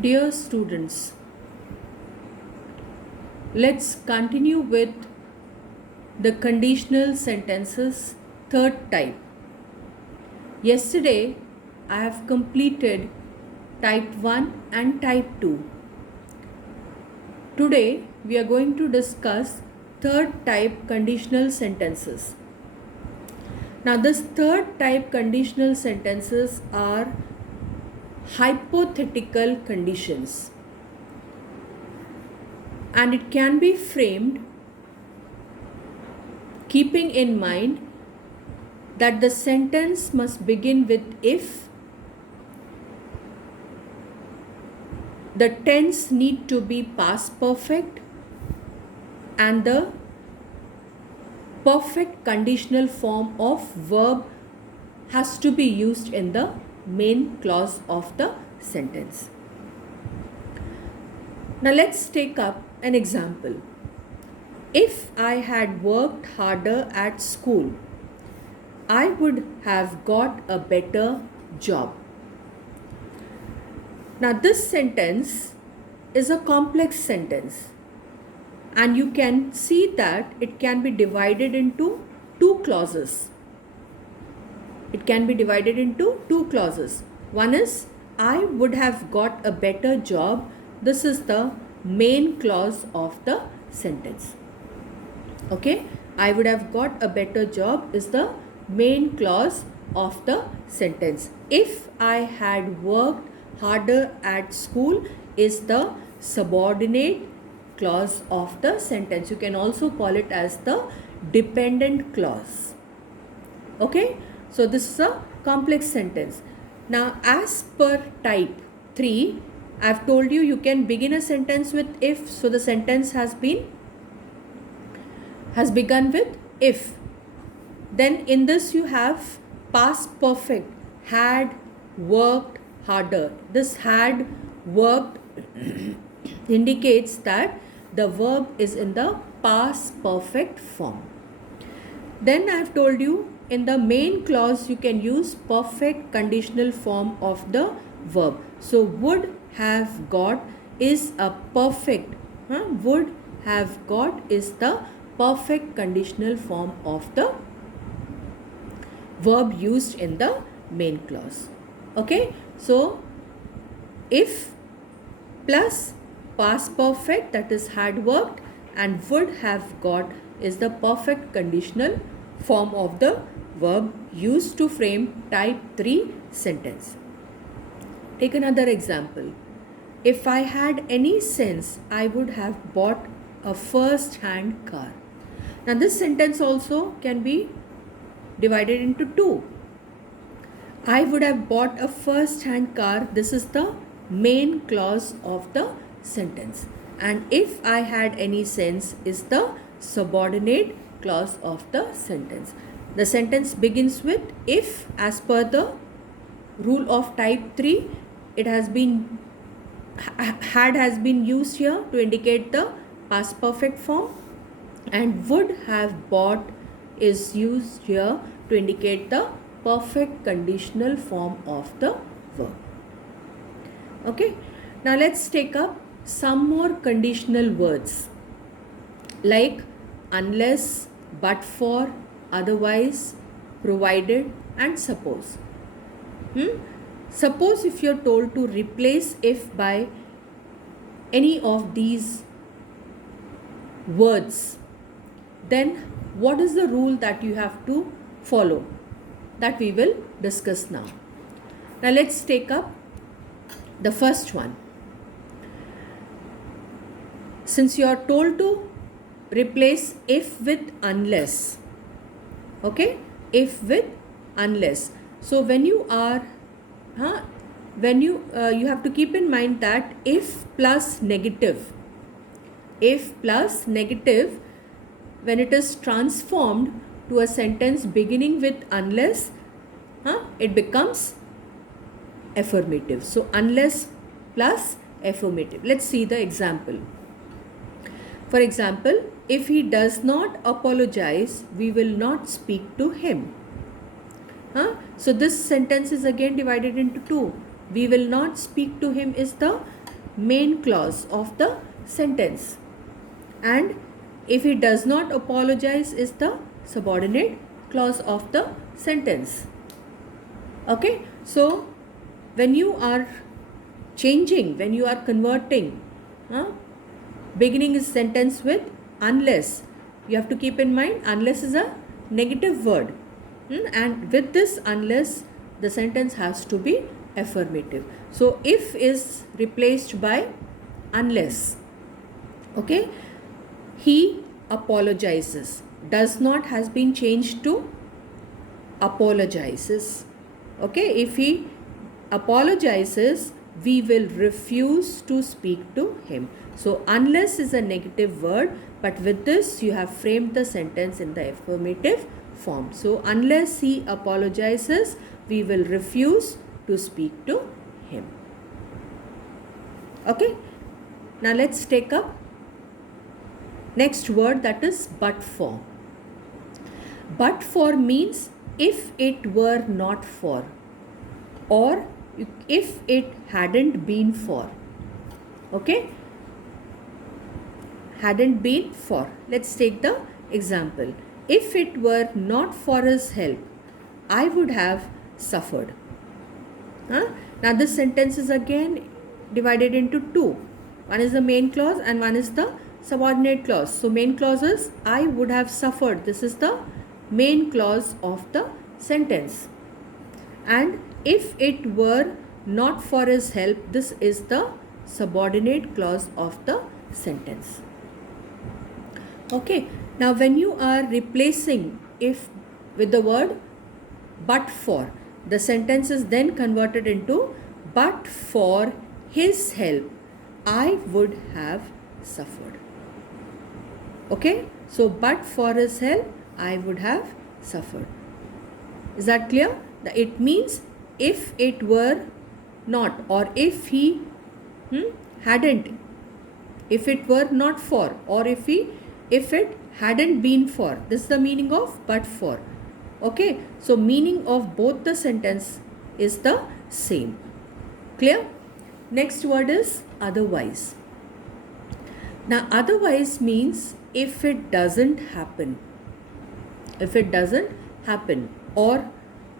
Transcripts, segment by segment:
Dear students, let's continue with the conditional sentences third type. Yesterday, I have completed type 1 and type 2. Today, we are going to discuss third type conditional sentences. Now, this third type conditional sentences are hypothetical conditions, and it can be framed keeping in mind that the sentence must begin with if, the tense need to be past perfect, and the perfect conditional form of verb has to be used in the main clause of the sentence. Now let's take up an example. If I had worked harder at school, I would have got a better job. Now this sentence is a complex sentence, and you can see that it can be divided into two clauses. One is I would have got a better job. This is the main clause of the sentence. Okay, I would have got a better job is the main clause of the sentence. If I had worked harder at school is the subordinate clause of the sentence. You can also call it as the dependent clause. Okay, so this is a complex sentence. Now, as per type 3, I have told you can begin a sentence with if. So the sentence has begun with if. Then in this you have past perfect, had worked harder. This had worked indicates that the verb is in the past perfect form. Then I have told you in the main clause you can use perfect conditional form of the verb. So would have got is a perfect, would have got is the perfect conditional form of the verb used in the main clause. Okay, so if plus past perfect, that is had worked, and would have got is the perfect conditional form of the verb used to frame type 3 sentence. Take another example. If I had any sense, I would have bought a first-hand car. Now this sentence also can be divided into two. I would have bought a first-hand car. This is the main clause of the sentence. And if I had any sense is the subordinate clause of the sentence. The sentence begins with if. As per the rule of type 3, it has been used here to indicate the past perfect form, and would have bought is used here to indicate the perfect conditional form of the verb. Okay, now let's take up some more conditional words like unless, but for, otherwise, provided, and suppose. Suppose if you're told to replace if by any of these words, then what is the rule that you have to follow? That we will discuss now. Now let's take up the first one. Since you are told to replace if with unless, okay, if with unless. So when you are you have to keep in mind that if plus negative, when it is transformed to a sentence beginning with unless, it becomes affirmative. So unless plus affirmative. Let's see the example. For example, if he does not apologize, we will not speak to him. So this sentence is again divided into two. We will not speak to him is the main clause of the sentence, and if he does not apologize is the subordinate clause of the sentence. Okay, so when you are changing, when you are converting, beginning is sentence with unless. You have to keep in mind unless is a negative word, and with this unless the sentence has to be affirmative. So if is replaced by unless. Okay, he apologizes. Does not has been changed to apologizes. Okay, if he apologizes, we will refuse to speak to him. So unless is a negative word, but with this you have framed the sentence in the affirmative form. So unless he apologizes, we will refuse to speak to him. Okay, now let's take up next word, that is but for. But for means if it were not for, or if it hadn't been for. Okay, hadn't been for. Let's take the example. If it were not for his help, I would have suffered. Now this sentence is again divided into two. One is the main clause and one is the subordinate clause. So main clause is I would have suffered. This is the main clause of the sentence. And if it were not for his help, this is the subordinate clause of the sentence. Okay, now when you are replacing if with the word but for, the sentence is then converted into but for his help, I would have suffered. Okay, so but for his help, I would have suffered. Is that clear? It means if it were not, or if he hadn't, if it were not for, or if it hadn't been for. This is the meaning of but for. Okay, so meaning of both the sentence is the same. Clear? Next word is otherwise. Now otherwise means if it doesn't happen. If it doesn't happen, or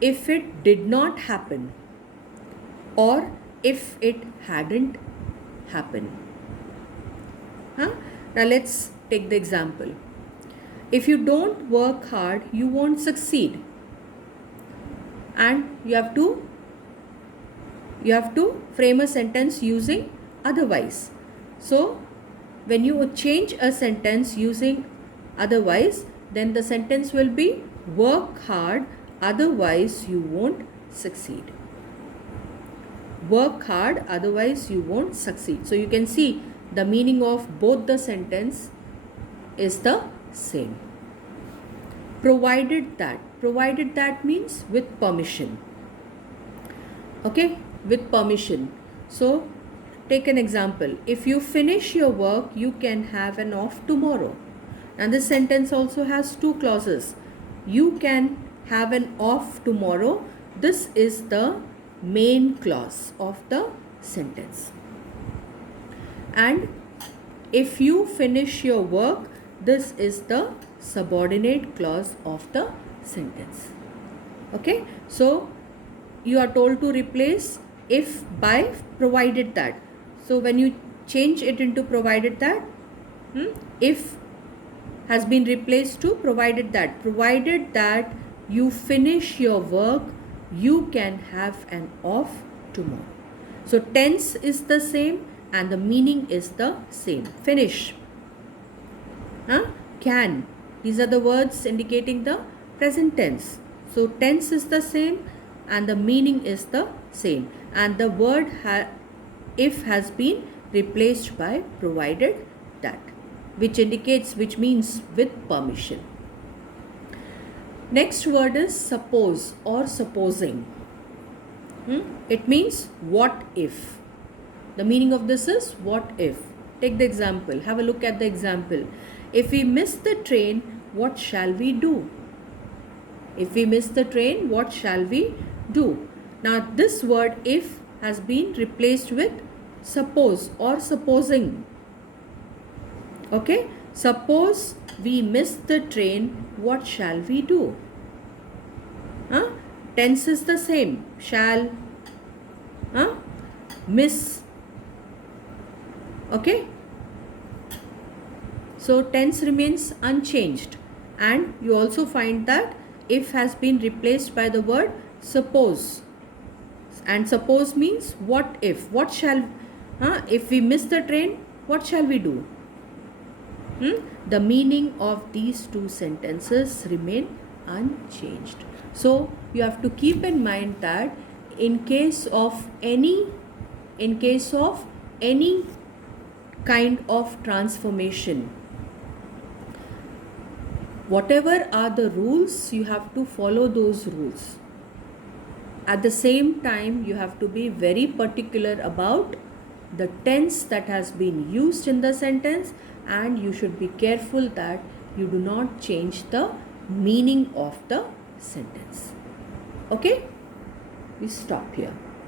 if it did not happen, or if it hadn't happened. Now let's take the example. If you don't work hard, you won't succeed. And you have to frame a sentence using otherwise. So when you change a sentence using otherwise, then the sentence will be work hard, otherwise you won't succeed. Work hard, otherwise you won't succeed. So you can see the meaning of both the sentence is the same. Provided that means with permission. Okay, with permission. So take an example. If you finish your work, you can have an off tomorrow. And this sentence also has two clauses. You can have an off tomorrow. This is the main clause of the sentence. And if you finish your work, this is the subordinate clause of the sentence. Okay, so you are told to replace if by provided that. So when you change it into provided that, if has been replaced to provided that you finish your work, you can have an off tomorrow. So tense is the same and the meaning is the same. Finish, can, these are the words indicating the present tense. So tense is the same and the meaning is the same, and the word if has been replaced by provided that, which means with permission. Next word is suppose or supposing. It means what if. The meaning of this is what if. Take the example. Have a look at the example. If we miss the train, what shall we do? If we miss the train, what shall we do? Now this word if has been replaced with suppose or supposing. Okay, suppose we miss the train, what shall we do? Huh? Tense is the same, shall, huh? Miss. Okay, so tense remains unchanged, and you also find that if has been replaced by the word suppose, and suppose means what if, what shall, if we miss the train, what shall we do? The meaning of these two sentences remain unchanged. So you have to keep in mind that in case of any kind of transformation, whatever are the rules, you have to follow those rules. At the same time, you have to be very particular about the tense that has been used in the sentence, and you should be careful that you do not change the meaning of the sentence. Okay, we stop here.